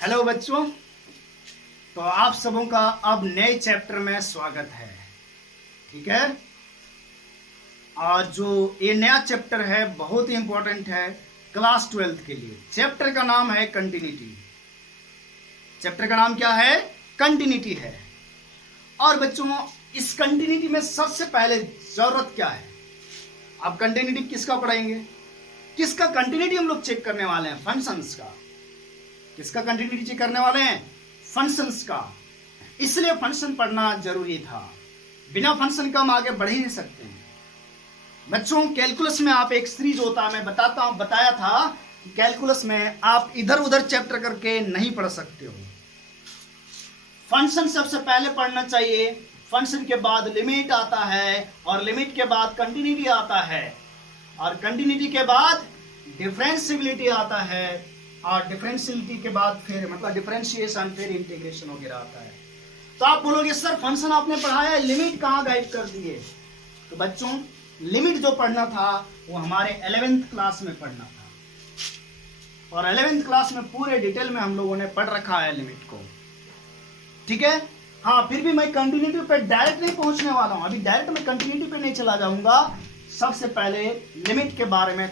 Hello बच्चों। तो आप सबों का अब नए चैप्टर में स्वागत है। ठीक है। और जो ये नया चैप्टर है बहुत ही इंपॉर्टेंट है क्लास 12th के लिए। चैप्टर का नाम है कंटिन्यूटी। चैप्टर का नाम क्या है? कंटिन्यूटी है। और बच्चों इस कंटिन्यूटी में सबसे पहले जरूरत क्या है? आप कंटिन्यूटी किसका पढ़ेंगे? किसका कंटिन्यूटी हम लोग चेक करने वाले हैं? फंक्शंस का। किसका कंटिन्यूटी चेक करने वाले हैं? फंक्शंस का। इसलिए फंक्शन पढ़ना जरूरी था। बिना फंक्शन का हम आगे बढ़ ही नहीं सकते हैं। बच्चों कैलकुलस में आप एक सीरीज होता है, मैं बताया था कि कैलकुलस में आप इधर उधर चैप्टर करके नहीं पढ़ सकते हो। फंक्शन सबसे पहले पढ़ना चाहिए। फंक्शन के बाद लिमिट आता है और लिमिट के बाद कंटिन्यूटी आता है और कंटिन्यूटी के बाद डिफरेंशिएबिलिटी आता है और डिफरेंशियलिटी के बाद फिर मतलब डिफरेंशिएशन फिर इंटीग्रेशन वगैरह आता है। तो आप बोलोगे सर फंक्शन आपने पढ़ाया, लिमिट कहाँ गायब कर दिए? तो बच्चों लिमिट जो पढ़ना था वो हमारे 11th क्लास में पढ़ना था और 11th क्लास में पूरे डिटेल में हम लोगों ने पढ़ रखा है लिमिट को। ठीक है। हाँ, फिर भी मैं कंटिन्यूटी पे डायरेक्ट नहीं पहुंचने वाला हूं। अभी डायरेक्ट मैं कंटिन्यूटी पे नहीं चला जाऊंगा। सबसे पहले लिमिट के बारे में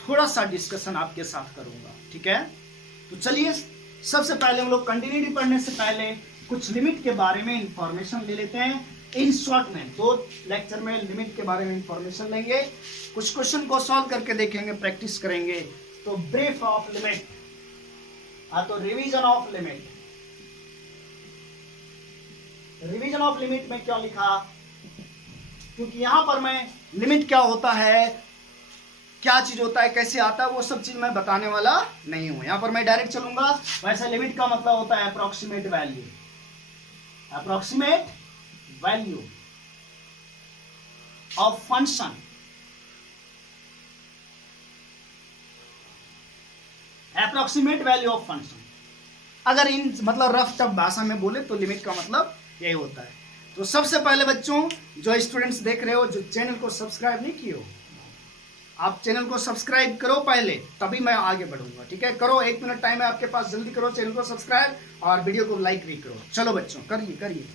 थोड़ा सा डिस्कशन आपके साथ करूंगा। ठीक है। तो चलिए सबसे पहले हम लोग कंटिन्यूटी पढ़ने से पहले कुछ लिमिट के बारे में इंफॉर्मेशन ले लेते हैं। इन शॉर्ट में 2 लेक्चर में लिमिट के बारे में इंफॉर्मेशन लेंगे, कुछ क्वेश्चन को सॉल्व करके देखेंगे, प्रैक्टिस करेंगे। तो ब्रीफ ऑफ लिमिट, तो revision of limit. Revision of limit में क्यों लिखा? क्योंकि यहां पर मैं लिमिट क्या होता है, क्या चीज होता है, कैसे आता है, वो सब चीज मैं बताने वाला नहीं हूं। यहां पर मैं डायरेक्ट चलूंगा। वैसे लिमिट का मतलब होता है approximate value. Approximate value of function. Approximate value of function. अगर इन मतलब रफ टफ भाषा में बोले तो लिमिट का मतलब यही होता है। तो सबसे पहले बच्चों जो स्टूडेंट्स देख रहे हो, जो चैनल को सब्सक्राइब नहीं किए हो, आप चैनल को सब्सक्राइब करो पहले, तभी मैं आगे बढ़ूंगा। ठीक है, करो, 1 मिनट टाइम है आपके पास, जल्दी करो चैनल को सब्सक्राइब और वीडियो को लाइक भी करो। चलो बच्चों करिए करिए।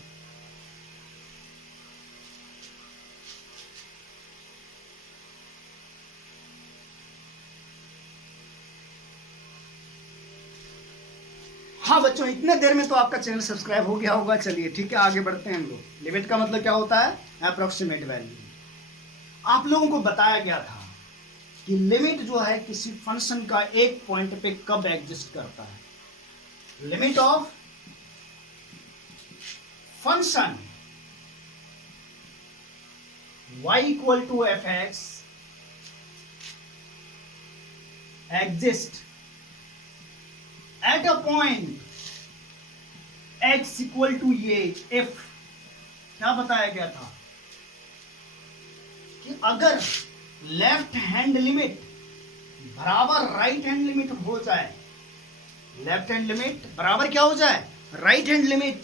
हाँ बच्चों, इतने देर में तो आपका चैनल सब्सक्राइब हो गया होगा। चलिए ठीक है, आगे बढ़ते हैं हम लोग। लिमिट का मतलब क्या होता है? Approximate value. आप लोगों को बताया गया था कि लिमिट जो है किसी फंक्शन का एक पॉइंट पे कब एग्जिस्ट करता है। Limit of function y equal to F X exist at a point x equal to ये f। क्या बताया गया था कि अगर लेफ्ट हैंड लिमिट बराबर राइट हैंड लिमिट हो जाए, लेफ्ट हैंड लिमिट बराबर क्या हो जाए? राइट हैंड लिमिट,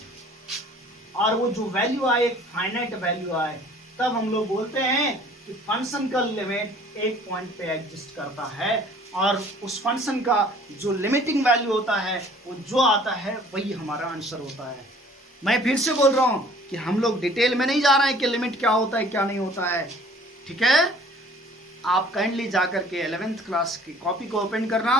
और वो जो वैल्यू आए एक फाइनाइट वैल्यू आए, तब हम लोग बोलते हैं कि फंक्शन का लिमिट एक पॉइंट पे एग्जिस्ट करता है और उस फंक्शन का जो लिमिटिंग वैल्यू होता है वो जो आता है वही हमारा आंसर होता है। मैं फिर से बोल रहा हूं कि हम लोग डिटेल में नहीं जा रहे हैं कि लिमिट क्या होता है क्या नहीं होता है। ठीक है, आप काइंडली जाकर के 11th क्लास की कॉपी को ओपन करना,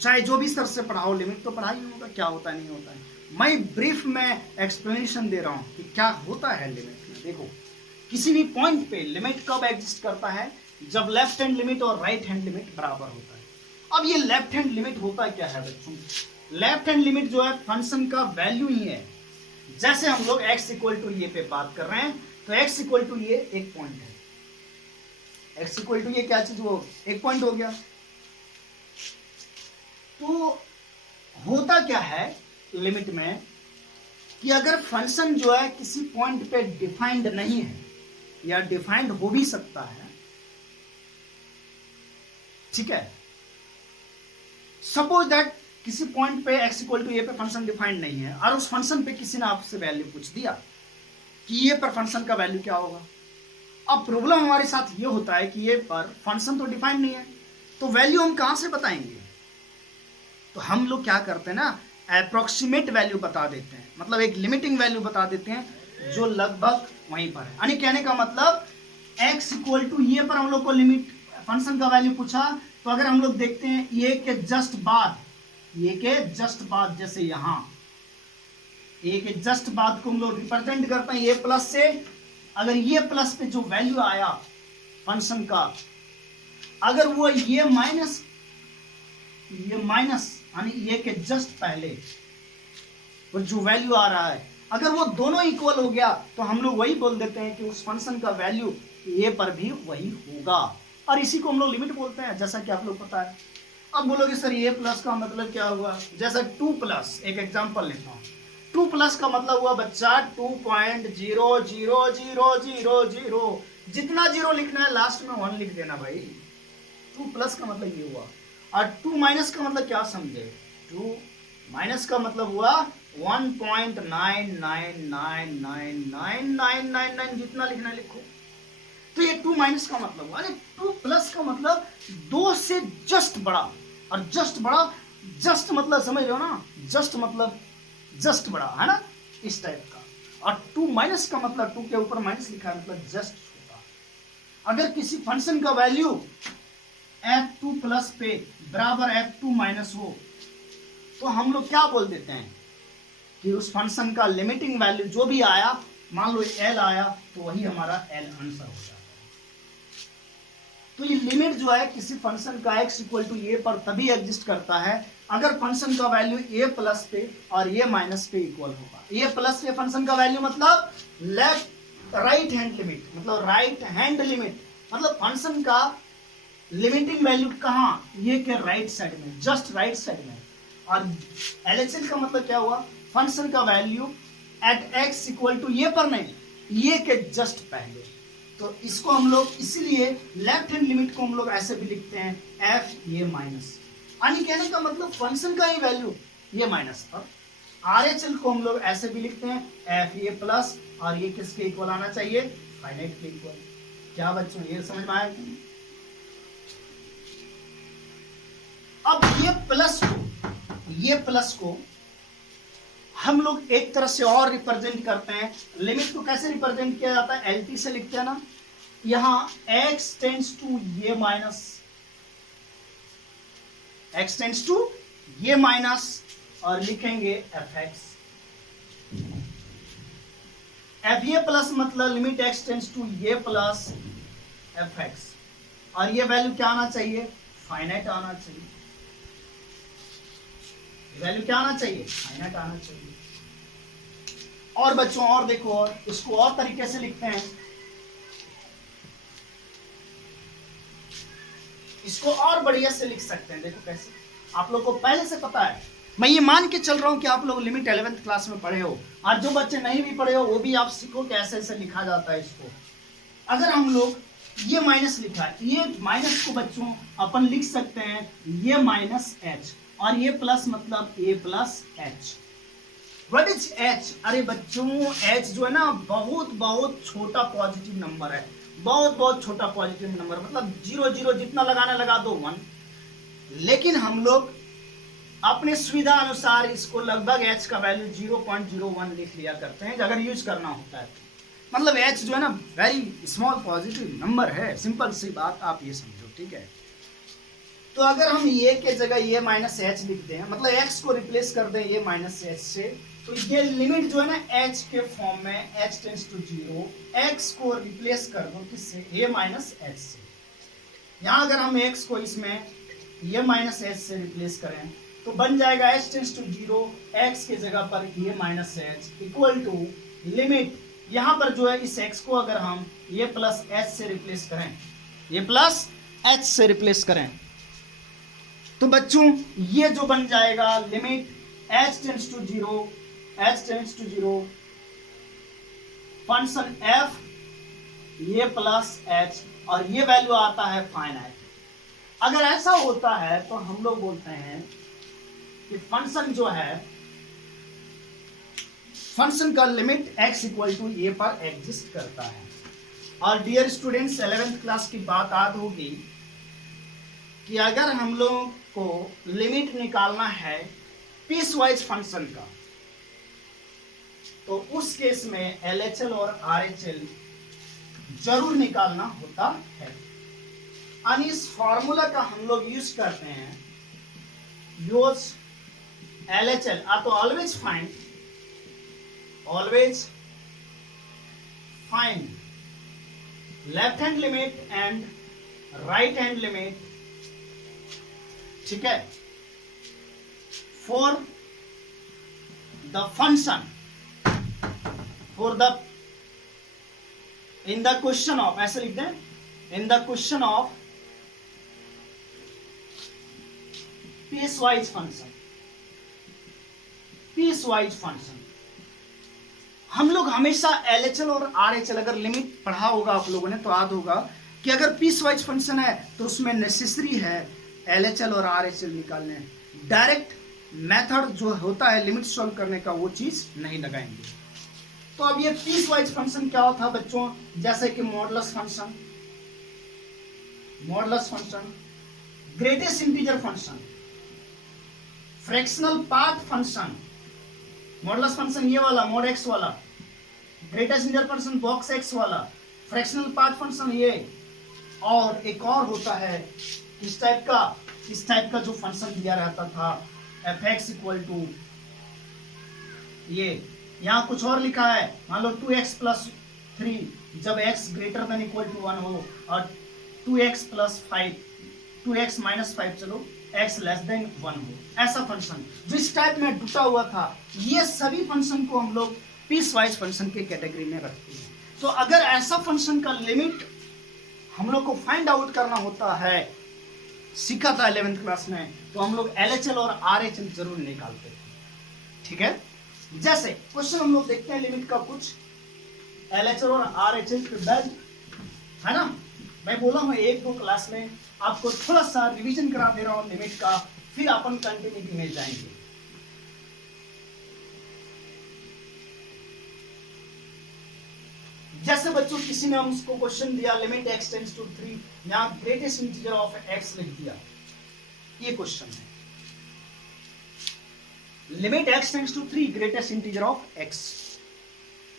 चाहे जो भी सर से पढ़ाओ, लिमिट तो पढ़ा ही होगा, क्या होता है नहीं होता है। मैं ब्रीफ में एक्सप्लेनेशन दे रहा हूं कि क्या होता है लिमिट में। देखो किसी भी पॉइंट पे लिमिट कब एग्जिस्ट करता है? जब लेफ्ट हैंड लिमिट और राइट हैंड लिमिट बराबर होता है। अब ये लेफ्ट हैंड लिमिट होता क्या है बच्चों? लेफ्ट हैंड लिमिट जो है फंक्शन का वैल्यू ही है। जैसे हम लोग x इक्वल टू ये पे बात कर रहे हैं, तो x इक्वल टू ये एक पॉइंट है। x इक्वल टू ये क्या चीज, वो एक पॉइंट हो गया। तो होता क्या है लिमिट में कि अगर फंक्शन जो है किसी पॉइंट पे डिफाइंड नहीं है या डिफाइंड हो भी सकता है, ठीक है, सपोज दैट किसी पॉइंट पे x इक्वल टू ये पे फंक्शन डिफाइंड नहीं है और उस फंक्शन पे किसी ने आपसे वैल्यू पूछ दिया कि ये पर फंक्शन का वैल्यू क्या होगा। अब प्रॉब्लम हमारे साथ ये होता है कि ये पर फंक्शन तो डिफाइंड नहीं है, तो वैल्यू हम कहां से बताएंगे? तो हम लोग क्या करते हैं ना, अप्रोक्सीमेट वैल्यू बता देते हैं, मतलब एक लिमिटिंग वैल्यू बता देते हैं जो लगभग वहीं पर है। यानी कहने का मतलब x इक्वल टू ये पर हम लोग को लिमिट फंक्शन का वैल्यू पूछा, तो अगर हम लोग देखते हैं ये के जस्ट बाद, ये के जस्ट बाद, जैसे यहाँ ए के जस्ट बाद को हम लोग रिप्रेजेंट करते हैं ये प्लस से। अगर ये प्लस पे जो वैल्यू आया फंक्शन का, अगर वो ये माइनस यानी ये के जस्ट पहले वो जो वैल्यू आ रहा है, अगर वो दोनों इक्वल हो गया तो हम लोग वही बोल देते हैं कि उस फंक्शन का वैल्यू ये पर भी वही होगा, और इसी को हम लोग लिमिट बोलते हैं, जैसा कि आप लोग पता है। अब बोलोगे सर ये प्लस का मतलब क्या हुआ, जैसा 2 प्लस, एक एग्जांपल लेता हूँ। 2 प्लस का मतलब हुआ बच्चा 2.00000, जितना जीरो लिखना है लास्ट में 1 लिख देना भाई। 2 प्लस का मतलब ये हुआ। और 2 माइनस का मतलब क्या समझे, 2 माइनस का मतलब हुआ 1.99999999, जितना लिखना लिखो। तो ये 2 माइनस का मतलब हुआ। 2 प्लस का मतलब 2 से जस्ट बड़ा, और जस्ट बड़ा, जस्ट मतलब समझ रहे हो ना, जस्ट मतलब जस्ट बड़ा है ना, इस टाइप का। और 2 माइनस का मतलब 2 के ऊपर माइनस लिखा है, मतलब जस्ट छोटा। अगर किसी फंक्शन का वैल्यू f2 प्लस पे बराबर f2 माइनस हो, तो हम लोग क्या बोल देते हैं कि उस फंक्शन का लिमिटिंग वैल्यू जो भी आया, मान लो l आया, तो वही हमारा l आंसर हो जाता है। तो ये लिमिट जो है किसी फंक्शन का x इक्वल टू a पर तभी एग्जिस्ट करता है अगर फंक्शन का वैल्यू a प्लस पे और a माइनस पे इक्वल होगा। a प्लस पे फंक्शन का वैल्यू मतलब लेफ्ट राइट हैंड लिमिट, मतलब राइट हैंड लिमिट, मतलब फंक्शन का लिमिटिंग वैल्यू कहाँ, ये के राइट साइड में, जस्ट राइट साइड में। और LHS का मतलब क्या हुआ, फंक्शन का value at x equal to ये पर नहीं, ये के जस्ट पहले। तो इसको हम लोग इसलिए लेफ्ट हैंड लिमिट को हम लोग ऐसे भी लिखते हैं f ये माइनस, यानी कहने का मतलब फंक्शन का ही वैल्यू ये माइनस पर। RHL को हम लोग ऐसे भी लिखते हैं f ये प्लस, और ये किसके इक्वल आना चाहिए, फाइनाइट के इक्वल। क्या बच्चों ये समझ में आया? अब ये प्लस को हम लोग एक तरह से और रिप्रेजेंट करते हैं। लिमिट को कैसे रिप्रेजेंट किया जाता है, LT से लिखते हैं ना। यहां x टेंड्स टू ये माइनस, x टेंड्स टू ये माइनस, और लिखेंगे fx। f ये प्लस मतलब लिमिट x टेंड्स टू ये प्लस fx, और ये वैल्यू क्या आना चाहिए, फाइनाइट आना चाहिए। वैल्यू क्या आना चाहिए, फाइनाइट आना चाहिए। और बच्चों और देखो, और इसको और तरीके से लिखते हैं, इसको और बढ़िया से लिख सकते हैं। देखो कैसे, आप लोग को पहले से पता है, मैं ये मान के चल रहा हूं कि आप लोग लिमिट 11th क्लास में पढ़े हो, और जो बच्चे नहीं भी पढ़े हो वो भी आप सीखो कि ऐसे ऐसे लिखा जाता है इसको। अगर हम लोग ये माइनस लिखा है, ये माइनस को बच्चों अपन लिख सकते हैं ये माइनस h, और ये प्लस मतलब a plus h। What is h? अरे बच्चों h जो है ना बहुत बहुत छोटा पॉजिटिव नंबर है, बहुत बहुत छोटा पॉजिटिव नंबर, मतलब 0 0 जितना लगाना लगा दो 1। लेकिन हम लोग अपने सुविधा अनुसार इसको लगभग h का वैल्यू 0.01 लिख लिया करते हैं अगर यूज करना होता है। मतलब h जो है ना वेरी स्मॉल पॉजिटिव नंबर है, सिंपल सी बात आप ये समझो, ठीक है। तो अगर हम ये के जगह ये माइनस h लिख दें, मतलब x को रिप्लेस कर दें ये माइनस h से, तो ये लिमिट जो है ना h के फॉर्म में h टेंड्स टू 0, x को रिप्लेस कर दो किससे, ये माइनस h से। यहाँ अगर हम x को इसमें ये माइनस h से रिप्लेस करें तो बन जाएगा h टेंड्स टू 0, x के जगह पर ये minus h equal to limit, यहाँ पर जो है इस x को अगर हम ये प्लस h से रिप्लेस करें, ये प्लस h से रिप्लेस करें, तो बच्चों ये जो बन जाएगा limit h tends to 0 function f ये प्लस h, और ये वैल्यू आता है फाइनाइट। अगर ऐसा होता है तो हम लोग बोलते हैं कि फंक्शन जो है, फंक्शन का limit x equal to a पर एग्जिस्ट करता है। और डियर स्टूडेंट्स 11th क्लास की बात याद होगी कि अगर हम लोग को लिमिट निकालना है पीस वाइज फंक्शन का, तो उस केस में LHL और RHL जरूर निकालना होता है। और इस फॉर्मूला का हम लोग यूज करते हैं, यूज LHL तो always find left hand limit and right hand limit, ठीक है, for the function, for the in the question of, ऐसे लिखते हैं, in the question of piecewise function. Piecewise function हम लोग हमेशा LHL और RHL, अगर लिमिट पढ़ा होगा आप लोगों ने तो याद होगा कि अगर पीसवाइज फंक्शन है तो उसमें नेसेसरी है LHL और RHL निकालने। डायरेक्ट मेथड जो होता है लिमिट सॉल्व करने का वो चीज नहीं लगाएंगे। तो अब ये पीसवाइज फंक्शन क्या होता है बच्चों, जैसे कि modulus function, greatest integer function, fractional part function, modulus function ये वाला मॉड एक्स वाला, greatest integer function box x वाला, फ्रैक्शनल पार्ट फंक्शन ये, और एक और होता है इस टाइप का जो फंक्शन दिया रहता था fx इक्वल टू, ये यहाँ कुछ और लिखा है, मान लो 2x प्लस 3 जब x greater than equal to 1 हो, और 2x प्लस 5, 2x माइनस 5 चलो x लेस देन 1 हो, ऐसा फंक्शन जो इस टाइप में टूटा हुआ था, ये सभी फंक्शन को हम लोग पीस वाइज फंक्शन के कैटेगरी में रखते हैं। तो अगर ऐसा फंक्शन का लिमिट हम लोग को फाइंड आउट करना होता है, सीखा था 11th क्लास में, तो हम लोग LHL और RHL जरूर निकालते थे, ठीक है। जैसे क्वेश्चन हम लोग देखते हैं लिमिट का कुछ, LHL और RHL के बेस्ड है ना, मैं बोला हूँ 1-2 क्लास में आपको थोड़ा सा रिवीजन करा दे रहा हूँ लिमिट का, फिर अपन कंटिन्यूटी में जाएंगे। जैसे बच्चों किसी ने हमको क्वेश्चन दिया लिमिट x टेंड्स टू 3, यहां ग्रेटेस्ट इंटीजर ऑफ x लिख दिया, ये क्वेश्चन है, limit x tends to 3 greatest integer of x,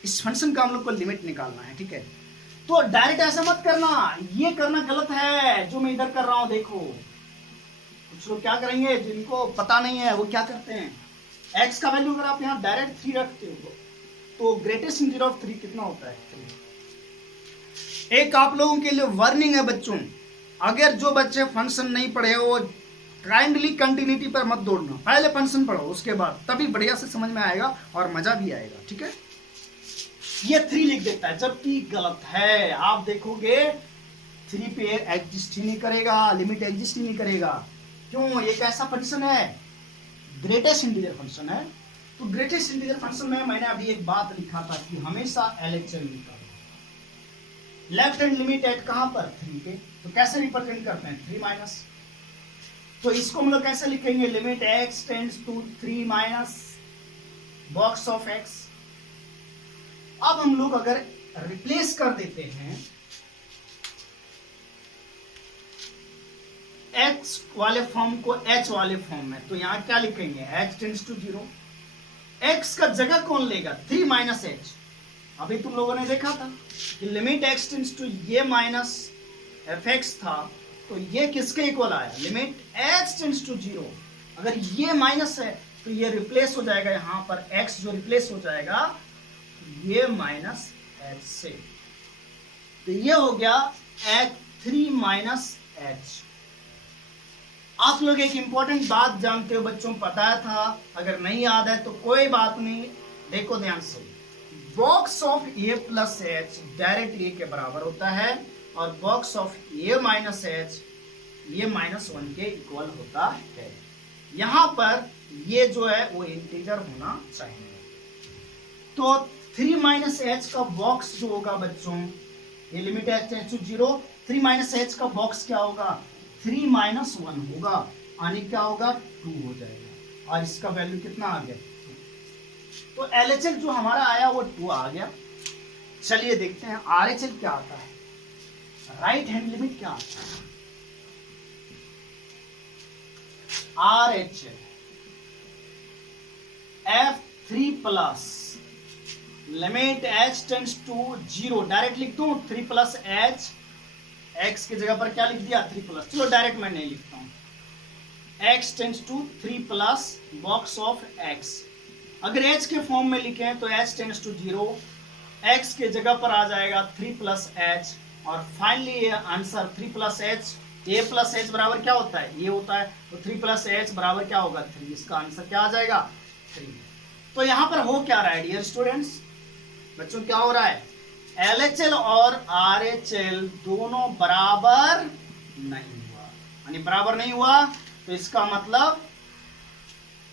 इस फंक्शन का हम लोग को लिमिट निकालना है, ठीक है। तो डायरेक्ट ऐसा मत करना, ये करना गलत है जो मैं इधर कर रहा हूं। देखो कुछ लोग क्या करेंगे, जिनको पता नहीं है वो क्या करते हैं, x का वैल्यू अगर आप यहाँ डायरेक्ट 3 रखते हो तो ग्रेटेस्ट इंटीजर ऑफ 3 कितना होता है 3। एक आप लोगों के लिए वार्निंग है बच्चों, अगर जो बच्चे फंक्शन नहीं पढ़े हो काइंडली कंटिन्यूटी पर मत दौड़ना, पहले फंक्शन पढ़ो उसके बाद, तभी बढ़िया से समझ में आएगा और मजा भी आएगा, ठीक है। ये 3 लिख देता है जबकि गलत है, आप देखोगे 3 पे एग्जिस्ट ही नहीं करेगा, लिमिट एग्जिस्ट ही नहीं करेगा। क्यों, एक ऐसा फंक्शन है ग्रेटेस्ट इंटीजर फंक्शन है, तो ग्रेटेस्ट इंटीजर फंक्शन में मैंने अभी एक बात लिखा था कि हमेशा LHL निकालो, लेफ्ट हैंड लिमिट एट कहां पर 3 पे, तो कैसे रिप्रेजेंट करते हैं 3 माइनस, तो इसको हम लोग कैसे लिखेंगे, limit x tends to 3 minus box of x। अब हम लोग अगर रिप्लेस कर देते हैं x वाले फॉर्म को h वाले फॉर्म में, तो यहां क्या लिखेंगे h टेंड्स टू 0, x का जगह कौन लेगा 3 माइनस h। अभी तुम लोगों ने देखा था कि लिमिट x टेंड्स टू ये माइनस fx था, तो ये किसके इक्वल आया, लिमिट x टेंड्स टू 0। अगर ये माइनस है तो ये रिप्लेस हो जाएगा, यहां पर x जो रिप्लेस हो जाएगा ये माइनस h से, तो ये हो गया h3 माइनस h। आप लोग एक इंपॉर्टेंट बात जानते हो बच्चों, पता था, अगर नहीं याद है तो कोई बात नहीं, देखो ध्यान से, box of a plus h direct a के बराबर होता है, और box of a minus h ये -1 के इक्वल होता है। यहां पर ये जो है वो इंटीजर होना चाहिए, तो 3 माइनस h का बॉक्स जो होगा बच्चों, ये limit h tends to 0, 3 minus h का बॉक्स क्या होगा 3 माइनस 1 होगा, यानी क्या होगा 2 हो जाएगा, और इसका वैल्यू कितना आ गया 2। तो LHL जो हमारा आया वो 2 आ गया। चलिए देखते हैं RHL क्या आता है, राइट हैंड लिमिट क्या आता है। RHL f3 plus limit h tends to 0, direct लिख दूं 3 प्लस h, x की जगह पर क्या लिख दिया 3 प्लस, चलो डायरेक्ट मैं नहीं लिखता हूं, x tends to 3 plus box of x। अगर h के फॉर्म में लिखें तो h टेंड्स टू 0, x के जगह पर आ जाएगा 3 प्लस h, और फाइनली ये answer 3 plus h, a plus h बराबर क्या होता है, ये होता है, तो 3 प्लस h बराबर क्या होगा 3, इसका आंसर क्या आ जाएगा 3। तो यहां पर हो क्या रहा है डियर स्टूडेंट्स, बच्चों क्या हो रहा है, LHL और RHL दोनों बराबर नहीं हुआ, यानी बराबर नहीं हुआ, तो इसका मतलब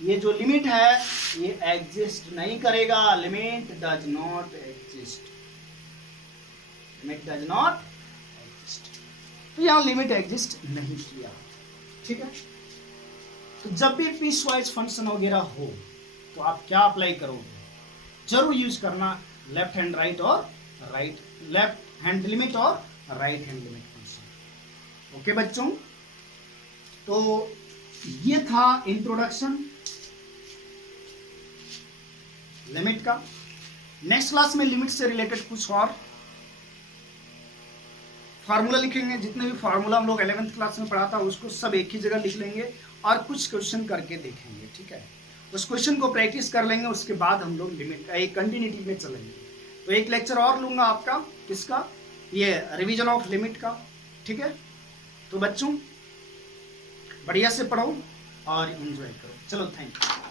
ये जो लिमिट है ये एग्जिस्ट नहीं करेगा, limit does not exist, limit does not exist, तो यहां लिमिट एग्जिस्ट नहीं किया, ठीक है। तो जब भी पीस वाइज फंक्शन वगैरह हो तो आप क्या अप्लाई करोगे, जरूर यूज करना लेफ्ट हैंड राइट और राइट लेफ्ट हैंड लिमिट और right hand limit function. Okay बच्चों, तो ये था इंट्रोडक्शन लिमिट का। नेक्स्ट क्लास में लिमिट से रिलेटेड कुछ और फार्मूला लिखेंगे, जितने भी फार्मूला हम लोग 11th क्लास में पढ़ा था उसको सब एक ही जगह लिख लेंगे और कुछ क्वेश्चन करके देखेंगे, ठीक है। उस क्वेश्चन को प्रैक्टिस कर लेंगे, उसके बाद हम लोग लिमिट एक कंटिन्यूटी में चलेंगे। तो एक लेक्चर और लूंगा आपका, किसका, ये रिवीजन ऑफ लिमिट का, ठीक है। तो बच्चों बढ़िया से पढ़ो और एंजॉय करो, चलो थैंक यू।